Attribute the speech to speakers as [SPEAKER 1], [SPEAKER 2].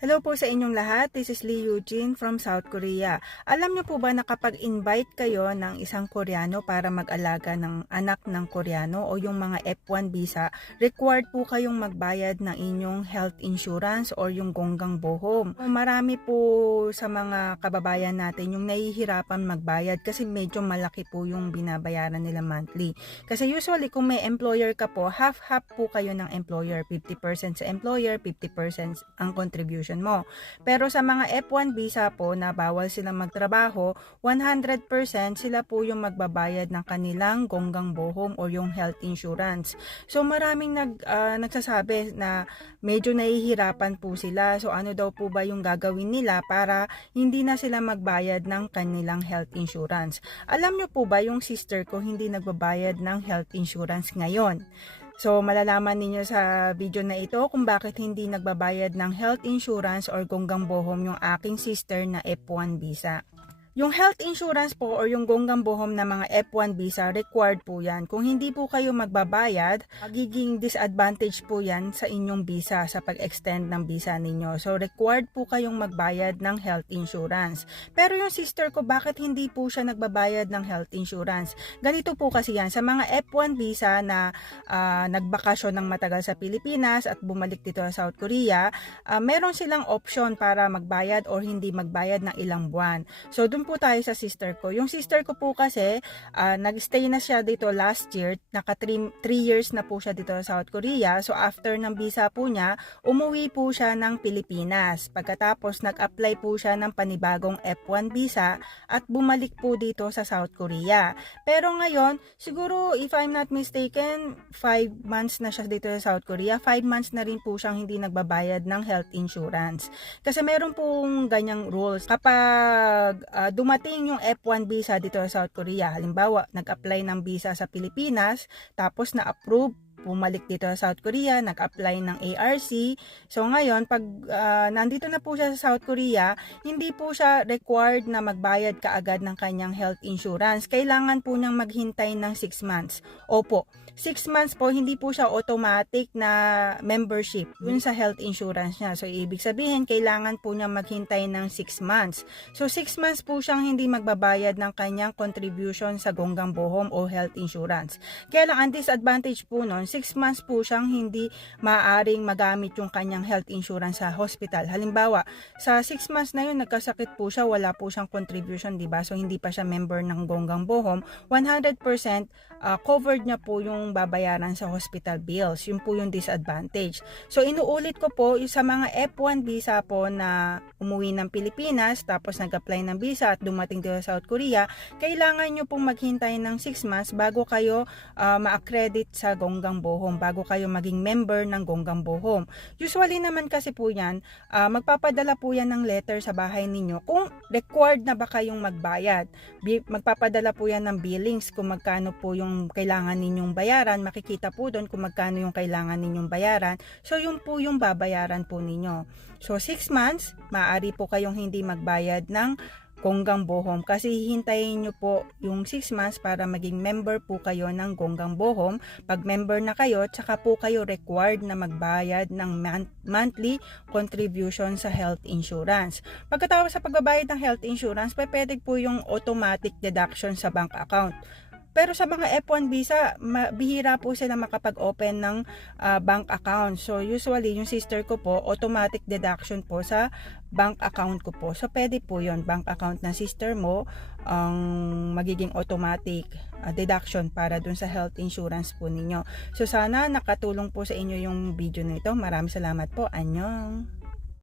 [SPEAKER 1] Hello po sa inyong lahat. This is Lee Eugene from South Korea. Alam niyo po ba na kapag invite kayo ng isang Koreano para mag-alaga ng anak ng Koreano o yung mga F1 visa, required po kayong magbayad ng inyong health insurance or yung gonggang bohom. Marami po sa mga kababayan natin yung nahihirapan magbayad kasi medyo malaki po yung binabayaran nila monthly. Kasi usually kung may employer ka po, half-half po kayo ng employer. 50% sa employer, 50% ang contribution mo. Pero sa mga F1 visa po na bawal silang magtrabaho, 100% sila po yung magbabayad ng kanilang gonggang bohom o yung health insurance. So maraming nag, ah, nagsasabi na medyo nahihirapan po sila. So ano daw po ba yung gagawin nila para hindi na sila magbayad ng kanilang health insurance. Alam nyo po ba yung sister ko hindi nagbabayad ng health insurance ngayon? So, malalaman ninyo sa video na ito kung bakit hindi nagbabayad ng health insurance or gonggang bohom yung aking sister na F1 visa. Yung health insurance po or yung gonggang bohom na mga F1 visa, required po yan. Kung hindi po kayo magbabayad, magiging disadvantage po yan sa inyong visa, sa pag-extend ng visa ninyo. So, required po kayong magbayad ng health insurance. Pero yung sister ko, bakit hindi po siya nagbabayad ng health insurance? Ganito po kasi yan, sa mga F1 visa na ah, nagbakasyon ng matagal sa Pilipinas at bumalik dito sa South Korea, ah, meron silang option para magbayad or hindi magbayad ng ilang buwan. So, dun po tayo sa sister ko. Yung sister ko po kasi, ah, nag-stay na siya dito last year, naka 3 years na po siya dito sa South Korea. So, after ng visa po niya, umuwi po siya ng Pilipinas. Pagkatapos, nag-apply po siya ng panibagong F1 visa at bumalik po dito sa South Korea. Pero ngayon, siguro if I'm not mistaken, 5 months na siya dito sa South Korea. 5 months na rin po siyang hindi nagbabayad ng health insurance. Kasi meron pong ganyang rules. Kapag dumating yung F1 visa dito sa South Korea, halimbawa, nag-apply ng visa sa Pilipinas, tapos na-approve, bumalik dito sa South Korea, nag-apply ng ARC. So ngayon, pag ah, nandito na po siya sa South Korea, hindi po siya required na magbayad kaagad ng kanyang health insurance. Kailangan po niyang maghintay ng 6 months. Opo, 6 months po, hindi po siya automatic na membership dun sa health insurance niya. So, ibig sabihin, kailangan po niya maghintay ng 6 months. So, 6 months po siyang hindi magbabayad ng kanyang contribution sa gonggang bohom o health insurance. Kaya lang, ang disadvantage po nun, 6 months po siyang hindi maaaring magamit yung kanyang health insurance sa hospital. Halimbawa, sa 6 months na yun, nagkasakit po siya, wala po siyang contribution, di ba? So, hindi pa siya member ng gonggang bohom. 100% uh, covered niya po yung babayaran sa hospital bills. Yun po yung disadvantage. So, inuulit ko po, yung sa mga F1 visa po na umuwi ng Pilipinas, tapos nag-apply ng visa at dumating dito sa South Korea, kailangan nyo pong maghintay ng 6 months bago kayo uh, ma-accredit sa gonggang bohom, bago kayo maging member ng gonggang bohom. Usually naman kasi po yan, uh, magpapadala po yan ng letter sa bahay ninyo kung required na ba kayong magbayad. Magpapadala po yan ng billings kung magkano po yung kailangan ninyong bayaran. Makikita po doon kung magkano yung kailangan ninyong bayaran. So, yun po yung babayaran po ninyo. So, 6 months, maaari po kayong hindi magbayad ng gonggang bohom kasi hihintayin nyo po yung 6 months para maging member po kayo ng gonggang bohom. Pag member na kayo, tsaka po kayo required na magbayad ng mon- monthly contribution sa health insurance. Pagkatapos sa pagbabayad ng health insurance, pwede po yung automatic deduction sa bank account. Pero sa mga F1 visa, bihira po sila makapag-open ng ah, bank account. So usually yung sister ko po, automatic deduction po sa bank account ko po. So pwede po yon bank account ng sister mo ang magiging automatic ah, deduction para dun sa health insurance po ninyo. So sana nakatulong po sa inyo yung video nito. Maraming salamat po. Anyong!